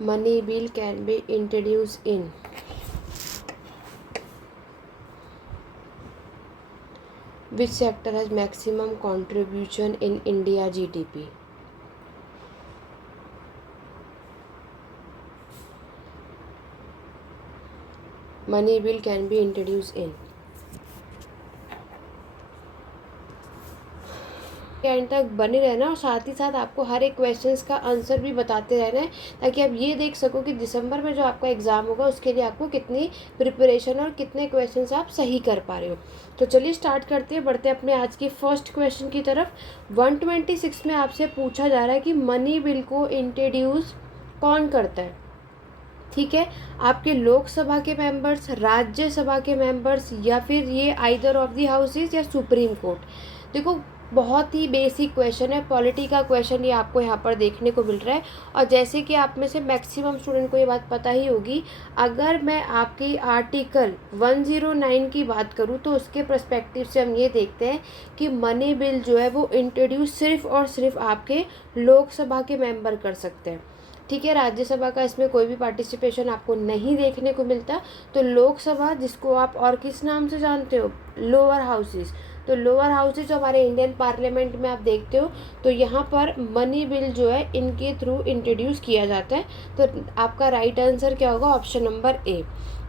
money bill can be introduced in which sector has maximum contribution in India GDP? Money bill can be introduced in and तक बने रहना और साथ ही साथ आपको हर एक क्वेश्चंस का आंसर भी बताते रहना है, ताकि आप ये देख सको कि दिसंबर में जो आपका एग्ज़ाम होगा उसके लिए आपको कितनी प्रिपरेशन और कितने क्वेश्चंस आप सही कर पा रहे हो। तो चलिए स्टार्ट करते हैं, बढ़ते हैं अपने आज के फर्स्ट क्वेश्चन की तरफ। 126 में आपसे पूछा जा रहा है कि मनी बिल को इंट्रोड्यूस कौन करता है। ठीक है, आपके लोकसभा के मेंबर्स, राज्यसभा के मेंबर्स, या फिर ये आइदर ऑफ द हाउसेज या सुप्रीम कोर्ट। देखो बहुत ही बेसिक क्वेश्चन है, पॉलिटी का क्वेश्चन ये आपको यहाँ पर देखने को मिल रहा है। और जैसे कि आप में से मैक्सिमम स्टूडेंट को ये बात पता ही होगी, अगर मैं आपकी आर्टिकल 109 की बात करूँ तो उसके पर्सपेक्टिव से हम ये देखते हैं कि मनी बिल जो है वो इंट्रोड्यूस सिर्फ और सिर्फ आपके लोकसभा के मेंबर कर सकते हैं। ठीक है, राज्यसभा का इसमें कोई भी पार्टिसिपेशन आपको नहीं देखने को मिलता। तो लोकसभा, जिसको आप और किस नाम से जानते हो, लोअर हाउसेस, तो लोअर हाउसेज जो हमारे इंडियन पार्लियामेंट में आप देखते हो, तो यहाँ पर मनी बिल जो है इनके थ्रू इंट्रोड्यूस किया जाता है। तो आपका राइट आंसर क्या होगा, ऑप्शन नंबर ए।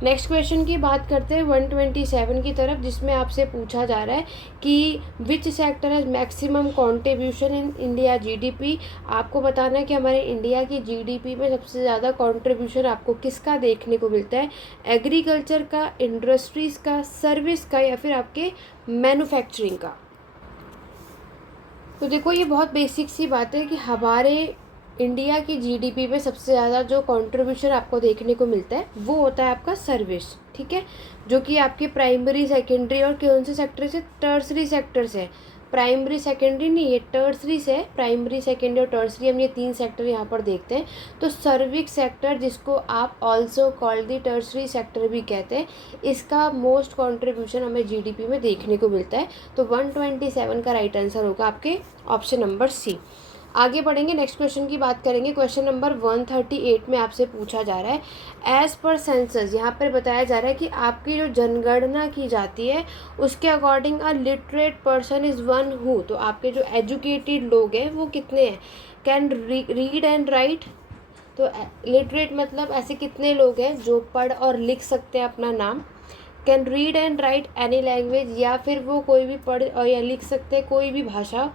नेक्स्ट क्वेश्चन की बात करते हैं 127 की तरफ, जिसमें आपसे पूछा जा रहा है कि which sector has maximum contribution in India GDP. आपको बताना है कि हमारे इंडिया की जीडीपी में सबसे ज़्यादा कॉन्ट्रीब्यूशन आपको किसका देखने को मिलता है, एग्रीकल्चर का, इंडस्ट्रीज़ का, सर्विस का, या फिर आपके मैन्युफैक्चरिंग का। तो देखो ये बहुत बेसिक सी बात है कि हमारे इंडिया की जीडीपी में सबसे ज़्यादा जो कंट्रीब्यूशन आपको देखने को मिलता है वो होता है आपका सर्विस। ठीक है, जो कि आपके प्राइमरी, सेकेंडरी और कौन से सेक्टर से, टर्सरी सेक्टर से। प्राइमरी सेकेंडरी नहीं, ये टर्सरी से, प्राइमरी सेकेंडरी और टर्सरी, हम ये 3 सेक्टर यहाँ पर देखते हैं। तो सर्विस सेक्टर, जिसको आप also called the tertiary sector भी कहते हैं, इसका मोस्ट कंट्रीब्यूशन हमें जीडीपी में देखने को मिलता है। तो 127 का राइट आंसर होगा आपके ऑप्शन नंबर सी। आगे बढ़ेंगे, नेक्स्ट क्वेश्चन की बात करेंगे। क्वेश्चन नंबर 138 में आपसे पूछा जा रहा है, एज पर सेंसस, यहाँ पर बताया जा रहा है कि आपकी जो जनगणना की जाती है उसके according a literate person is one who, तो आपके जो एजुकेटेड लोग हैं वो कितने हैं, कैन रीड एंड राइट। तो लिटरेट मतलब ऐसे कितने लोग हैं जो पढ़ और लिख सकते हैं अपना नाम, can read and right any language, या फिर वो कोई भी पढ़ और या लिख सकते हैं कोई भी भाषा।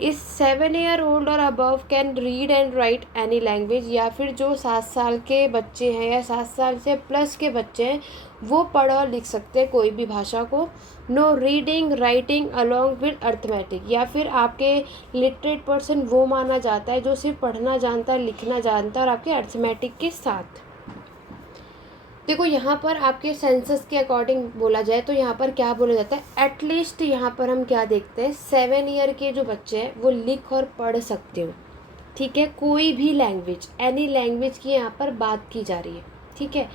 इस 7 ईयर ओल्ड और above can read and right any language, या फिर जो 7 साल के बच्चे हैं या 7 साल से प्लस के बच्चे हैं वो पढ़ और लिख सकते हैं कोई भी भाषा को। No reading writing along with arithmetic, या फिर आपके लिटरेट पर्सन वो माना जाता है जो सिर्फ पढ़ना जानता है, लिखना जानता है और आपके अर्थमेटिक के साथ। देखो यहाँ पर आपके सेंसस के अकॉर्डिंग बोला जाए तो यहाँ पर क्या बोला जाता है, एटलीस्ट यहाँ पर हम क्या देखते हैं, 7 ईयर के जो बच्चे हैं वो लिख और पढ़ सकते हो। ठीक है, कोई भी लैंग्वेज, एनी लैंग्वेज की यहाँ पर बात की जा रही है। ठीक है,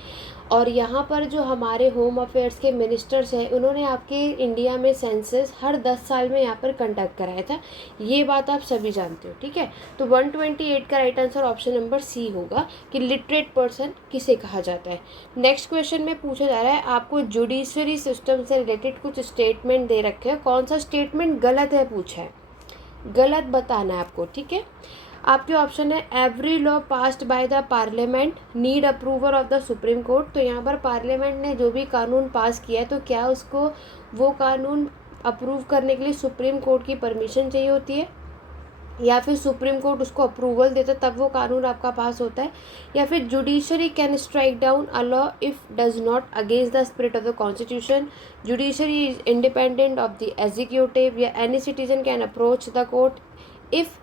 और यहाँ पर जो हमारे होम अफेयर्स के मिनिस्टर्स हैं उन्होंने आपके इंडिया में सेंसस हर 10 साल में यहाँ पर कंडक्ट कराया था, ये बात आप सभी जानते हो। ठीक है, तो 128 का right answer option number C होगा कि लिटरेट पर्सन किसे कहा जाता है। नेक्स्ट क्वेश्चन में पूछा जा रहा है, आपको जुडिशरी सिस्टम से रिलेटेड कुछ स्टेटमेंट दे रखे हैं, कौन सा स्टेटमेंट गलत है पूछा है, गलत बताना है आपको। ठीक है, आपके ऑप्शन है every law passed by the parliament need approval of the supreme Court. तो यहाँ पर पार्लियामेंट ने जो भी कानून पास किया है तो क्या उसको वो कानून अप्रूव करने के लिए सुप्रीम कोर्ट की परमिशन चाहिए होती है, या फिर सुप्रीम कोर्ट उसको अप्रूवल देता है तब वो कानून आपका पास होता है, या फिर judiciary can strike down a law if does not against the spirit of the constitution, judiciary is independent of the executive, या any citizen can approach the court if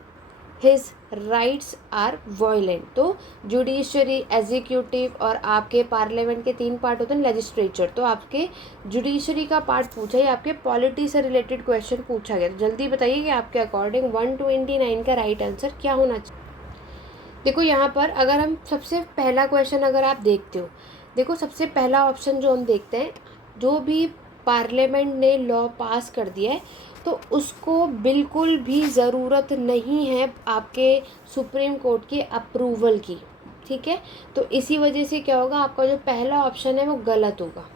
his rights are violent. तो judiciary, executive और आपके parliament के 3 part होते हैं, legislature. तो आपके judiciary का पार्ट पूछा है, आपके पॉलिटी से रिलेटेड क्वेश्चन पूछा गया। तो जल्दी बताइए कि आपके अकॉर्डिंग 129 का राइट आंसर क्या होना चाहिए। देखो यहाँ पर अगर हम सबसे पहला क्वेश्चन अगर आप देखते हो, देखो सबसे पहला ऑप्शन जो हम देखते हैं, जो भी पार्लियामेंट ने लॉ पास कर दिया है तो उसको बिल्कुल भी ज़रूरत नहीं है आपके सुप्रीम कोर्ट की अप्रूवल की। ठीक है। तो इसी वजह से क्या होगा, आपका जो पहला ऑप्शन है वो गलत होगा।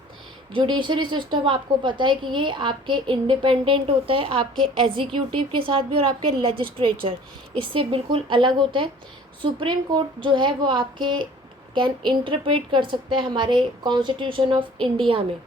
जुडिशरी सिस्टम आपको पता है कि ये आपके इंडिपेंडेंट होता है, आपके एग्जीक्यूटिव के साथ भी और आपके लेजिस्लेचर इससे बिल्कुल अलग होता है। सुप्रीम कोर्ट जो है वो आपके कैन इंटरप्रेट कर सकता है हमारे कॉन्स्टिट्यूशन ऑफ इंडिया में,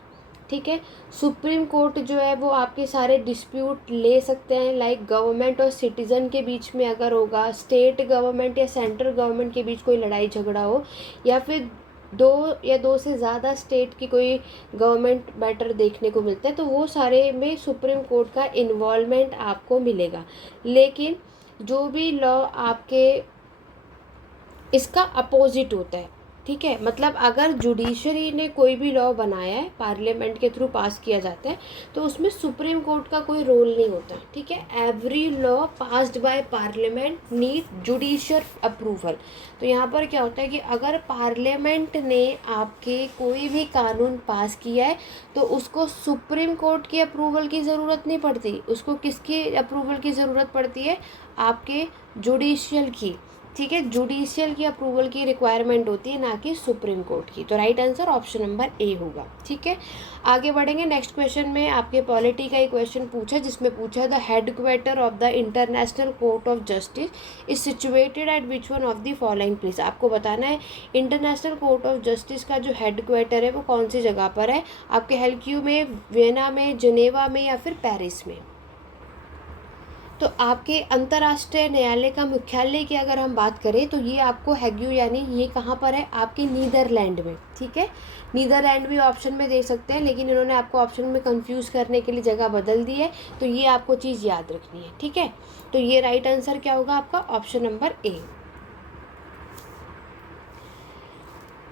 ठीक है। सुप्रीम कोर्ट जो है वो आपके सारे डिस्प्यूट ले सकते हैं, लाइक गवर्नमेंट और सिटीज़न के बीच में अगर होगा, स्टेट गवर्नमेंट या सेंट्रल गवर्नमेंट के बीच कोई लड़ाई झगड़ा हो, या फिर दो से ज़्यादा स्टेट की कोई गवर्नमेंट मैटर देखने को मिलता है, तो वो सारे में सुप्रीम कोर्ट का इन्वॉल्वमेंट आपको मिलेगा। लेकिन जो भी लॉ आपके इसका अपोजिट होता है, ठीक है, मतलब अगर जुडिशरी ने कोई भी लॉ बनाया है, पार्लियामेंट के थ्रू पास किया जाता है, तो उसमें सुप्रीम कोर्ट का कोई रोल नहीं होता, ठीक है। Every law passed by parliament need judicial approval. तो यहाँ पर क्या होता है कि अगर पार्लियामेंट ने आपके कोई भी कानून पास किया है तो उसको सुप्रीम कोर्ट की अप्रूवल की ज़रूरत नहीं पड़ती, उसको किसकी अप्रूवल की ज़रूरत पड़ती है, आपके जुडिशियल की, ठीक है। जुडिशियल की अप्रूवल की रिक्वायरमेंट होती है, ना कि सुप्रीम कोर्ट की। तो right answer option number A होगा, ठीक है। आगे बढ़ेंगे नेक्स्ट क्वेश्चन में। आपके पॉलिटी का ही क्वेश्चन पूछा, जिसमें पूछा the headquarter of the international court of justice is situated at which one of the following place. आपको बताना है इंटरनेशनल कोर्ट ऑफ जस्टिस का जो हेडक्वार्टर है वो कौन सी जगह पर है, आपके हेलक्यू में, वियना में, जिनेवा में, या फिर पेरिस में। तो आपके अंतर्राष्ट्रीय न्यायालय का मुख्यालय की अगर हम बात करें तो ये आपको हैग्यू यानी ये कहाँ पर है, आपके नीदरलैंड में, ठीक है। नीदरलैंड भी ऑप्शन में दे सकते हैं, लेकिन इन्होंने आपको ऑप्शन में कंफ्यूज करने के लिए जगह बदल दी है, तो ये आपको चीज़ याद रखनी है, ठीक है। तो ये राइट आंसर क्या होगा आपका, ऑप्शन नंबर ए।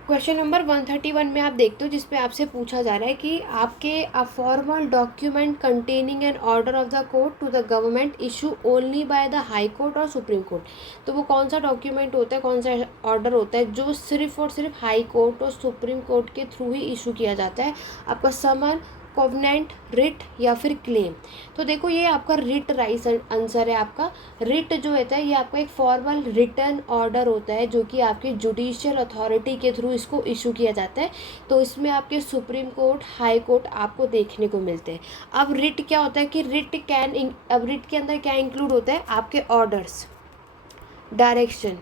क्वेश्चन नंबर 131 में आप देखते हो, जिसपे आपसे पूछा जा रहा है कि आपके a formal document containing an order of the court to the government issue only by the High Court और सुप्रीम कोर्ट। तो वो कौन सा डॉक्यूमेंट होता है, कौन सा ऑर्डर होता है जो सिर्फ और सिर्फ हाई कोर्ट और सुप्रीम कोर्ट के थ्रू ही इशू किया जाता है, आपका समन, कोवेनेंट, रिट या फिर क्लेम। तो देखो ये आपका रिट राइट आंसर है। आपका रिट जो होता है ये आपका एक फॉर्मल रिटर्न ऑर्डर होता है, जो कि आपकी जुडिशियल अथॉरिटी के थ्रू इसको इशू किया जाता है। तो इसमें आपके सुप्रीम कोर्ट, हाई कोर्ट आपको देखने को मिलते हैं। अब रिट क्या होता है कि अब रिट के अंदर क्या इंक्लूड होता है, आपके ऑर्डर्स, डायरेक्शन,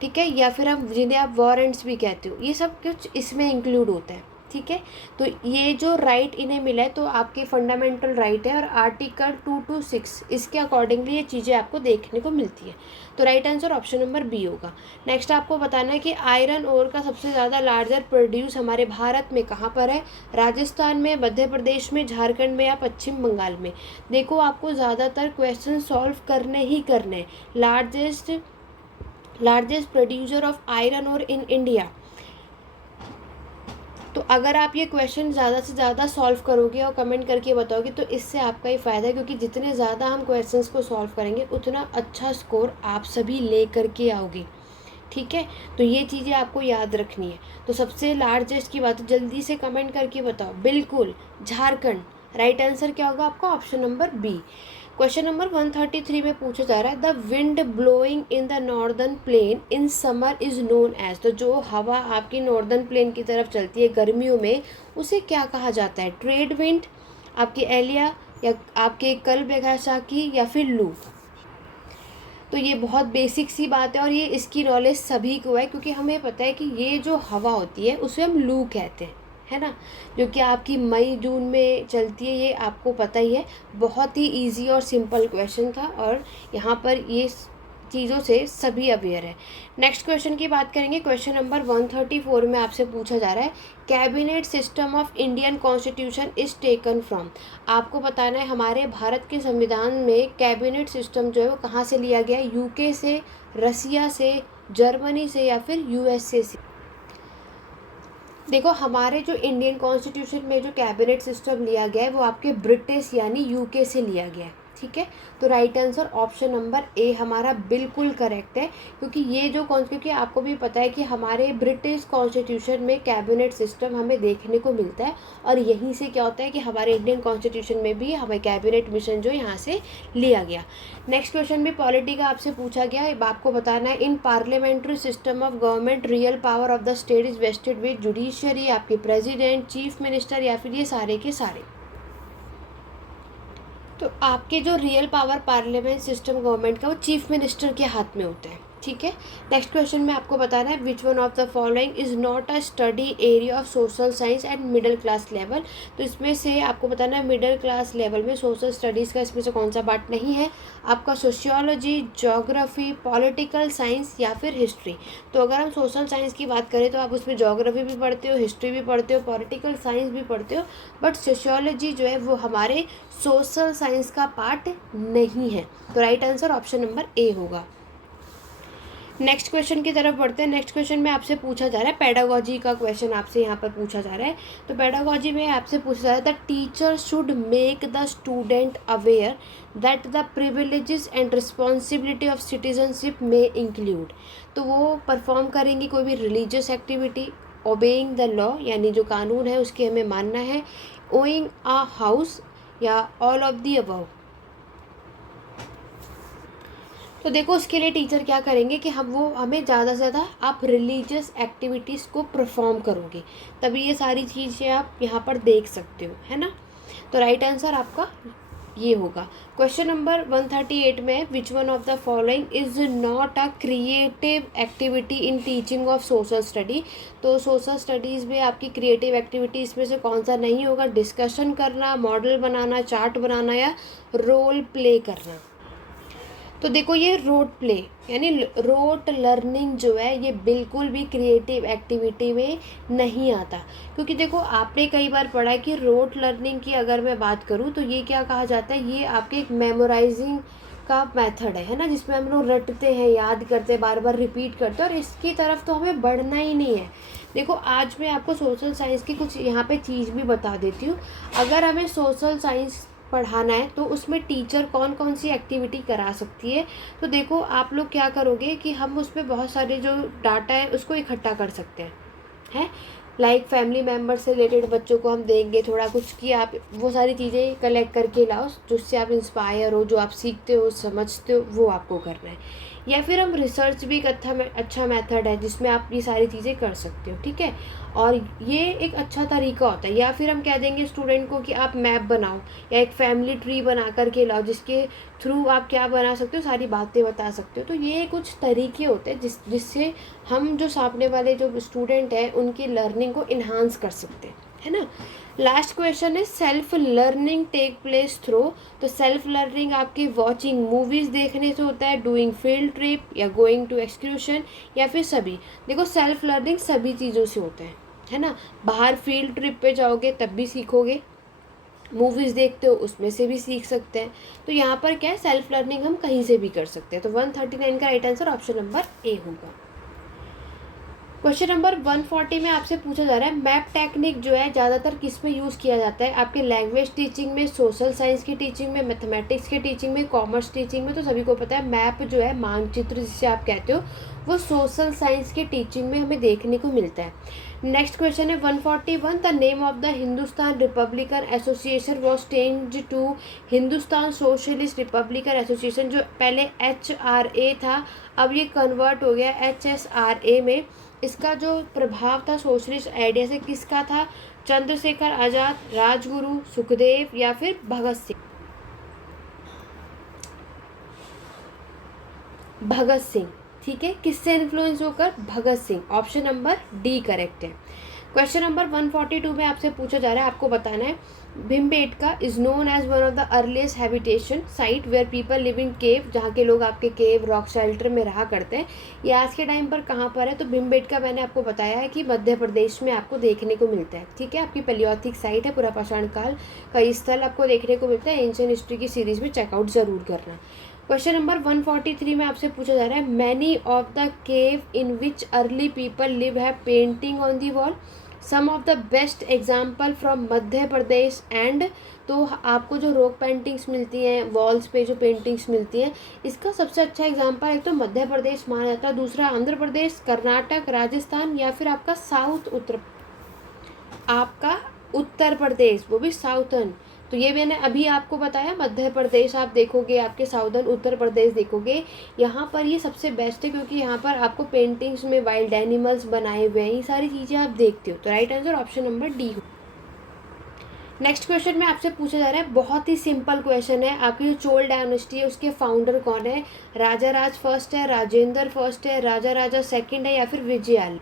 ठीक है, या फिर हम जिन्हें आप वारंट्स भी कहते हो, ये सब कुछ इसमें इंक्लूड होता है, ठीक है। तो ये जो राइट इन्हें मिला है तो आपके फंडामेंटल राइट है, और आर्टिकल 226 इसके अकॉर्डिंगली ये चीज़ें आपको देखने को मिलती है। तो right answer option number B होगा। नेक्स्ट आपको बताना है कि आयरन ओर का सबसे ज़्यादा लार्जर प्रोड्यूस हमारे भारत में कहाँ पर है, राजस्थान में, मध्य प्रदेश में, झारखंड में, या पश्चिम बंगाल में। देखो आपको ज़्यादातर क्वेश्चन सॉल्व करने ही करने। Largest producer of iron ore in India. तो अगर आप ये क्वेश्चन ज़्यादा से ज़्यादा सॉल्व करोगे और कमेंट करके बताओगे तो इससे आपका ही फ़ायदा है, क्योंकि जितने ज़्यादा हम क्वेश्चंस को सॉल्व करेंगे उतना अच्छा स्कोर आप सभी ले करके आओगे, ठीक है। तो ये चीज़ें आपको याद रखनी है। तो सबसे लार्जेस्ट की बात जल्दी से कमेंट करके बताओ। बिल्कुल झारखंड। राइट आंसर क्या होगा आपका, option number B. Question number 133 में पूछा जा रहा है the wind blowing in the northern plain in summer is known as. तो जो हवा आपकी नॉर्दर्न प्लेन की तरफ चलती है गर्मियों में, उसे क्या कहा जाता है, ट्रेड विंड, आपकी एलिया, या आपके कल बैसाखी, या फिर लू। तो ये बहुत बेसिक सी बात है और ये इसकी नॉलेज सभी को है, क्योंकि हमें पता है कि ये जो हवा होती है उसे हम लू कहते हैं, है ना, जो कि आपकी मई जून में चलती है, ये आपको पता ही है। बहुत ही इजी और सिंपल क्वेश्चन था, और यहाँ पर ये चीज़ों से सभी अवेयर है। नेक्स्ट क्वेश्चन की बात करेंगे। क्वेश्चन नंबर 134 में आपसे पूछा जा रहा है cabinet system of Indian constitution is taken from. आपको बताना है हमारे भारत के संविधान में कैबिनेट सिस्टम जो है वो कहाँ से लिया गया है, यूके से, रसिया से, जर्मनी से, या फिर यूएसए से। देखो हमारे जो इंडियन कॉन्स्टिट्यूशन में जो कैबिनेट सिस्टम लिया गया है वो आपके ब्रिटिश यानी यूके से लिया गया है, ठीक है। तो राइट आंसर ऑप्शन नंबर ए हमारा बिल्कुल करेक्ट है, क्योंकि ये जो क्योंकि आपको भी पता है कि हमारे ब्रिटिश कॉन्स्टिट्यूशन में कैबिनेट सिस्टम हमें देखने को मिलता है, और यहीं से क्या होता है कि हमारे इंडियन कॉन्स्टिट्यूशन में भी हमें कैबिनेट मिशन जो यहाँ से लिया गया। नेक्स्ट क्वेश्चन भी पॉलिटी का आपसे पूछा गया, आपको बताना है इन parliamentary system of government real power of the state is wasted with judiciary, आपके प्रेसिडेंट, चीफ मिनिस्टर, या फिर ये सारे के सारे। तो आपके जो real power parliament system government का वो चीफ मिनिस्टर के हाथ में होता है, ठीक है। नेक्स्ट क्वेश्चन में आपको बताना है which one of the following is not a study area of social science and middle class level. तो इसमें से आपको बताना है मिडिल क्लास लेवल में सोशल स्टडीज़ का इसमें से कौन सा पार्ट नहीं है, आपका सोशियोलॉजी, ज्योग्राफी, पॉलिटिकल साइंस या फिर हिस्ट्री। तो अगर हम सोशल साइंस की बात करें तो आप उसमें ज्योग्राफी भी पढ़ते हो, हिस्ट्री भी पढ़ते हो, पॉलिटिकल साइंस भी पढ़ते हो, बट सोशियोलॉजी जो है वो हमारे सोशल साइंस का पार्ट नहीं है। तो right answer option number A होगा। नेक्स्ट क्वेश्चन की तरफ बढ़ते हैं। नेक्स्ट क्वेश्चन में आपसे पूछा जा रहा है पेडागोजी का क्वेश्चन आपसे यहाँ पर पूछा जा रहा है। तो पेडागोजी में आपसे पूछा जा रहा है the teacher should make the student aware that the privileges and responsibility of citizenship में इंक्लूड। तो वो परफॉर्म करेंगी कोई भी religious activity, obeying the law यानी जो कानून है उसके हमें मानना है, ओइंग अ हाउस, या ऑल ऑफ दी अबव। तो देखो उसके लिए टीचर क्या करेंगे कि हमें ज़्यादा से ज़्यादा आप रिलीजियस एक्टिविटीज़ को परफॉर्म करोगे, तभी ये सारी चीज़ें आप यहाँ पर देख सकते हो, है ना। तो राइट आंसर आपका ये होगा। क्वेश्चन नंबर 138 में which one of the following is not a creative activity in teaching of social study. तो सोशल स्टडीज़ में आपकी क्रिएटिव एक्टिविटी इसमें से कौन सा नहीं होगा, डिस्कशन करना, मॉडल बनाना, चार्ट बनाना, या रोल प्ले करना। तो देखो ये रोट प्ले यानी रोट लर्निंग जो है ये बिल्कुल भी क्रिएटिव एक्टिविटी में नहीं आता, क्योंकि देखो आपने कई बार पढ़ा है कि रोट लर्निंग की अगर मैं बात करूँ तो ये क्या कहा जाता है, ये आपके एक मेमोराइजिंग का मेथड है ना, जिसमें हम लोग रटते हैं, याद करते हैं, बार बार रिपीट करते हैं, और इसकी तरफ तो हमें बढ़ना ही नहीं है। देखो आज मैं आपको सोशल साइंस की कुछ यहाँ पे चीज़ भी बता देती हूँ। अगर हमें सोशल साइंस पढ़ाना है तो उसमें टीचर कौन कौन सी एक्टिविटी करा सकती है। तो देखो आप लोग क्या करोगे कि हम उसमें बहुत सारे जो डाटा है उसको इकट्ठा कर सकते हैं लाइक फैमिली मेम्बर से रिलेटेड बच्चों को हम देंगे थोड़ा कुछ कि आप वो सारी चीज़ें कलेक्ट करके लाओ जिससे आप इंस्पायर हो, जो आप सीखते हो समझते हो वो आपको करना है। या फिर हम रिसर्च भी एक अच्छा मेथड है जिसमें आप ये सारी चीज़ें कर सकते हो, ठीक है, और ये एक अच्छा तरीका होता है। या फिर हम कह देंगे स्टूडेंट को कि आप मैप बनाओ या एक फैमिली ट्री बना करके लाओ जिसके थ्रू आप क्या बना सकते हो, सारी बातें बता सकते हो। तो ये कुछ तरीके होते हैं जिससे हम जो सामने वाले जो स्टूडेंट हैं उनकी लर्निंग को इन्हांस कर सकते हैं, है ना। लास्ट क्वेश्चन है self learning take place through. तो सेल्फ लर्निंग आपकी वॉचिंग मूवीज़ देखने से होता है, डूइंग फील्ड ट्रिप, या गोइंग टू एक्सक्यूशन, या फिर सभी। देखो सेल्फ लर्निंग सभी चीज़ों से होता है ना। बाहर फील्ड ट्रिप पे जाओगे तब भी सीखोगे, मूवीज़ देखते हो उसमें से भी सीख सकते हैं। तो यहाँ पर क्या है, सेल्फ लर्निंग हम कहीं से भी कर सकते हैं। तो 139 का right answer option number A होगा। क्वेश्चन नंबर 140 में आपसे पूछा जा रहा है मैप टेक्निक जो है ज़्यादातर किस में यूज़ किया जाता है, आपके लैंग्वेज टीचिंग में, सोशल साइंस की टीचिंग में, मैथमेटिक्स की टीचिंग में, कॉमर्स टीचिंग में। तो सभी को पता है मैप जो है मानचित्र जिसे आप कहते हो वो सोशल साइंस की टीचिंग में हमें देखने को मिलता है। नेक्स्ट क्वेश्चन है 141 the name of the Hindustan Republican Association was change to Hindustan Socialist Republican Association. जो पहले HRA था अब ये कन्वर्ट हो गया HSRA में। इसका जो प्रभाव था सोशलिस्ट आइडिया से किसका था, चंद्रशेखर आज़ाद, राजगुरु, सुखदेव, या फिर भगत सिंह। भगत सिंह, ठीक है, किससे इन्फ्लुएंस होकर, Bhagat Singh. Option number D correct है। क्वेश्चन नंबर 142 में आपसे पूछा जा रहा है, आपको बताना है Bhimbetka is known as one of the earliest habitation site where people live in cave, जहाँ के लोग आपके केव रॉक शेल्टर में रहा करते हैं। ये आज के टाइम पर कहाँ पर है, तो भीमबेटका मैंने आपको बताया है कि मध्य प्रदेश में आपको देखने को मिलता है, ठीक है। आपकी पैलियोथिक साइट है, पुरापाषाण काल का स्थल आपको देखने को मिलता है। एंशिएंट हिस्ट्री की सीरीज में चेकआउट जरूर करना। क्वेश्चन नंबर 143 में आपसे पूछा जा रहा है many of the cave in which early people live have painting on the wall. Some of the best example from Madhya Pradesh and, तो आपको जो रॉक पेंटिंग्स मिलती हैं, वॉल्स पे जो पेंटिंग्स मिलती हैं, इसका सबसे अच्छा एग्जाम्पल एक तो मध्य प्रदेश माना जाता है, दूसरा आंध्र प्रदेश, कर्नाटक, राजस्थान, या फिर आपका आपका उत्तर प्रदेश, वो भी साउथर्न। तो ये मैंने अभी आपको बताया, मध्य प्रदेश आप देखोगे, आपके साउदर्न उत्तर प्रदेश देखोगे, यहाँ पर ये सबसे बेस्ट है, क्योंकि यहाँ पर आपको पेंटिंग्स में वाइल्ड एनिमल्स बनाए हुए हैं, ये सारी चीज़ें आप देखते हो। तो right answer option number D हो। नेक्स्ट क्वेश्चन में आपसे पूछा जा रहा है, बहुत ही सिंपल क्वेश्चन है, आपकी जो चोल डायनेस्टी है उसके फाउंडर कौन है? राजा राज फर्स्ट है, राजेंद्र फर्स्ट है, राजा राजा सेकंड है, या फिर विजयाल?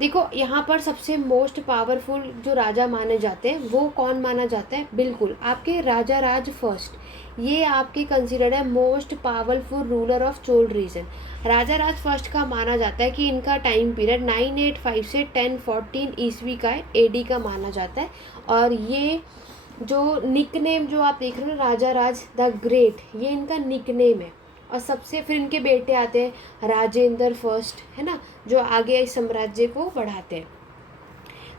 देखो यहाँ पर सबसे मोस्ट पावरफुल जो राजा माने जाते हैं वो कौन माना जाता है? बिल्कुल आपके राजा राज फर्स्ट। ये आपके कंसिडर्ड है most powerful ruler of Chola region. Rajaraja first का माना जाता है कि इनका टाइम पीरियड 985 से 1014 ईस्वी का है, एडी का माना जाता है। और ये जो निकनेम जो आप देख रहे हो ना, राजा राज द ग्रेट, ये इनका निकनेम है। और सबसे फिर इनके बेटे आते हैं राजेंद्र फर्स्ट, है ना, जो आगे इस साम्राज्य को बढ़ाते हैं।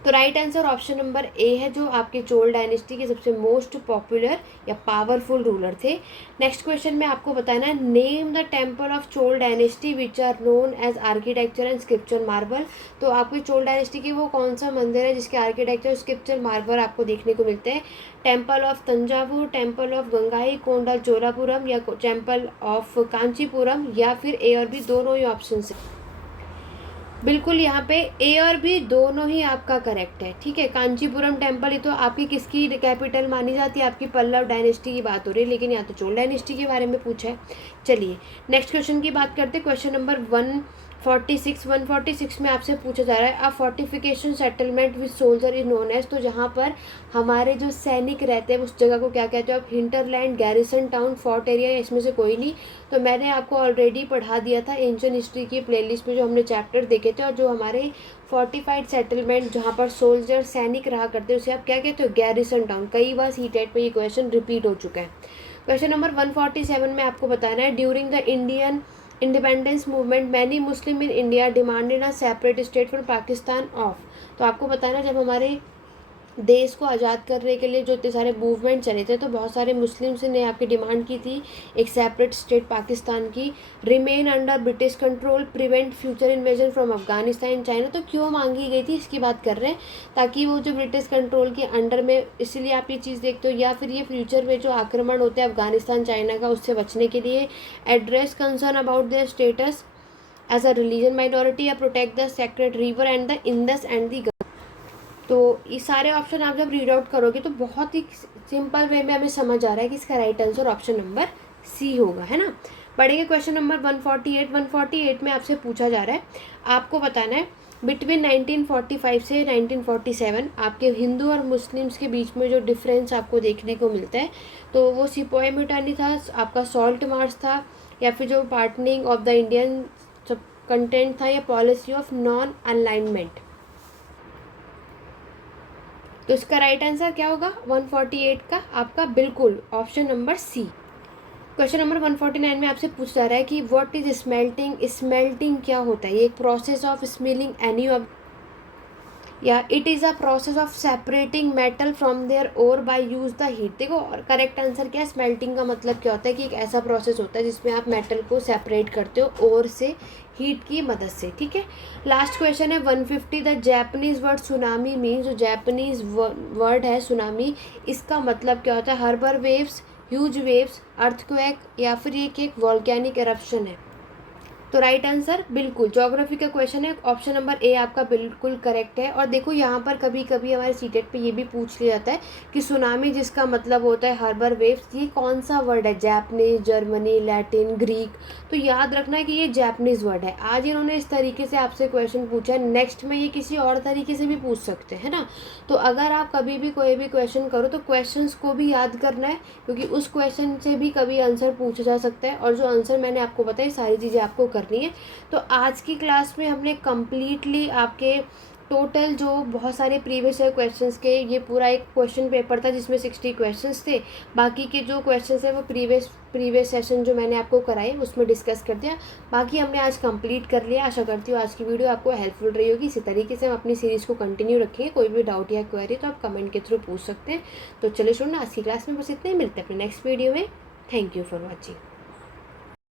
तो right answer option number A है, जो आपके चोल डायनेस्टी के सबसे मोस्ट पॉपुलर या पावरफुल रूलर थे। नेक्स्ट क्वेश्चन में आपको बताना है, name the temple of Chola dynasty which are known as architecture and scripture marble. तो आपके चोल डायनेस्टी की वो कौन सा मंदिर है जिसके आर्किटेक्चर और स्क्रिप्चर मार्बल आपको देखने को मिलते हैं? Temple of Thanjavur, temple of Gangaikonda Cholapuram, या टेम्पल ऑफ कांचीपुरम, या फिर ए और बी दोनों ही ऑप्शन है। बिल्कुल यहाँ पे ए और बी दोनों ही आपका करेक्ट है, ठीक है। कांचीपुरम टेम्पल ये तो आपकी किसकी कैपिटल मानी जाती है? आपकी पल्लव डायनेस्टी की बात हो रही है, लेकिन यहाँ तो चोल डायनेस्टी के बारे में पूछा है। चलिए नेक्स्ट क्वेश्चन की बात करते हैं। क्वेश्चन नंबर 146 में आपसे पूछा जा रहा है, a fortification settlement with soldier is known as. तो जहाँ पर हमारे जो सैनिक रहते हैं उस जगह को क्या कहते हैं? आप hinterland, garrison town, fort area, इसमें से कोई नहीं। तो मैंने आपको ऑलरेडी पढ़ा दिया था एंशिएंट हिस्ट्री की प्लेलिस्ट में, जो हमने चैप्टर देखे थे। और जो हमारे फोर्टिफाइड सेटलमेंट जहाँ पर सोल्जर सैनिक रहा करते हैं उसे आप क्या कहते हो? Garrison town. कई बार सीटेट पे ये क्वेश्चन रिपीट हो चुका है। क्वेश्चन नंबर 147 में आपको बताना है, during the Indian independence movement many Muslim in India demanded a separate state from Pakistan of. तो आपको बताना, जब हमारे देश को आज़ाद करने के लिए जो इतने सारे मूवमेंट चले थे, तो बहुत सारे मुस्लिम्स ने आपकी डिमांड की थी एक सेपरेट स्टेट पाकिस्तान की। Remain under British control, prevent future invasion from Afghanistan, China. तो क्यों मांगी गई थी इसकी बात कर रहे हैं, ताकि वो जो ब्रिटिश कंट्रोल के अंडर में, इसलिए आप ये चीज़ देखते हो, या फिर ये फ्यूचर में जो आक्रमण होते हैं अफगानिस्तान चाइना का, उससे बचने के लिए। Address concern about their status as a religion minority, या protect the sacred river and the Indus and the. तो ये सारे ऑप्शन आप जब रीड आउट करोगे तो बहुत ही सिंपल वे में हमें समझ आ रहा है कि इसका right answer option number C होगा, है ना। पढ़ेंगे क्वेश्चन नंबर 148 में आपसे पूछा जा रहा है, आपको बताना है बिटवीन 1945 से 1947 आपके हिंदू और मुस्लिम्स के बीच में जो डिफरेंस आपको देखने को मिलता है, तो वो सिपोही म्यूटानी था, आपका सॉल्ट मार्च था, या फिर जो पार्टनिंग ऑफ द इंडियन सब कंटेंट था, या पॉलिसी ऑफ नॉन अलाइनमेंट। तो इसका राइट आंसर क्या होगा 148 का? आपका बिल्कुल option number C. Question number 149 में आपसे पूछा जा रहा है कि व्हाट इज स्मेल्टिंग। स्मेल्टिंग क्या होता है? ये एक process of smelling any of, या it is a process of separating metal from their ore by use the heat. देखो करेक्ट आंसर क्या है? स्मेल्टिंग का मतलब क्या होता है कि एक ऐसा प्रोसेस होता है जिसमें आप मेटल को सेपरेट करते हो ओर से, हीट की मदद से, ठीक है। लास्ट क्वेश्चन है 150, the Japanese word tsunami mean. जो जैपनीज वर्ड है सुनामी, इसका मतलब क्या होता है? Harbour waves, huge waves, earthquake, या फिर ये एक वॉल्केनिक एरप्शन है। तो राइट आंसर बिल्कुल ज्योग्राफी का क्वेश्चन है, ऑप्शन नंबर ए आपका बिल्कुल करेक्ट है। और देखो यहाँ पर कभी कभी हमारे सीटेट पे ये भी पूछ लिया जाता है कि सुनामी जिसका मतलब होता है हार्बर वेव्स, ये कौन सा वर्ड है? Japanese, Germany, Latin, Greek. तो याद रखना है कि ये जापानीज वर्ड है। आज इन्होंने इस तरीके से आपसे क्वेश्चन पूछा है, नेक्स्ट में ये किसी और तरीके से भी पूछ सकते हैं ना। तो अगर आप कभी भी कोई भी क्वेश्चन करो तो क्वेश्चन को भी याद करना है, क्योंकि उस क्वेश्चन से भी कभी आंसर पूछा जा सकता है। और जो आंसर मैंने आपको बताई सारी चीज़ें आपको करनी है। तो आज की क्लास में हमने कम्प्लीटली आपके टोटल जो बहुत सारे प्रीवियस ईयर क्वेश्चंस के, ये पूरा एक क्वेश्चन पेपर था जिसमें 60 क्वेश्चंस थे। बाकी के जो क्वेश्चंस है वो प्रीवियस सेशन जो मैंने आपको कराए उसमें डिस्कस कर दिया। बाकी हमने आज कंप्लीट कर लिया। आशा करती हूँ आज की वीडियो आपको हेल्पफुल रही होगी। इसी तरीके से हम अपनी सीरीज़ को कंटिन्यू रखेंगे। कोई भी डाउट या क्वेरी तो आप कमेंट के थ्रू पूछ सकते हैं। तो चलो सुनना, आज की क्लास में बस इतना ही। मिलते हैं अपने नेक्स्ट वीडियो में। Thank you for watching.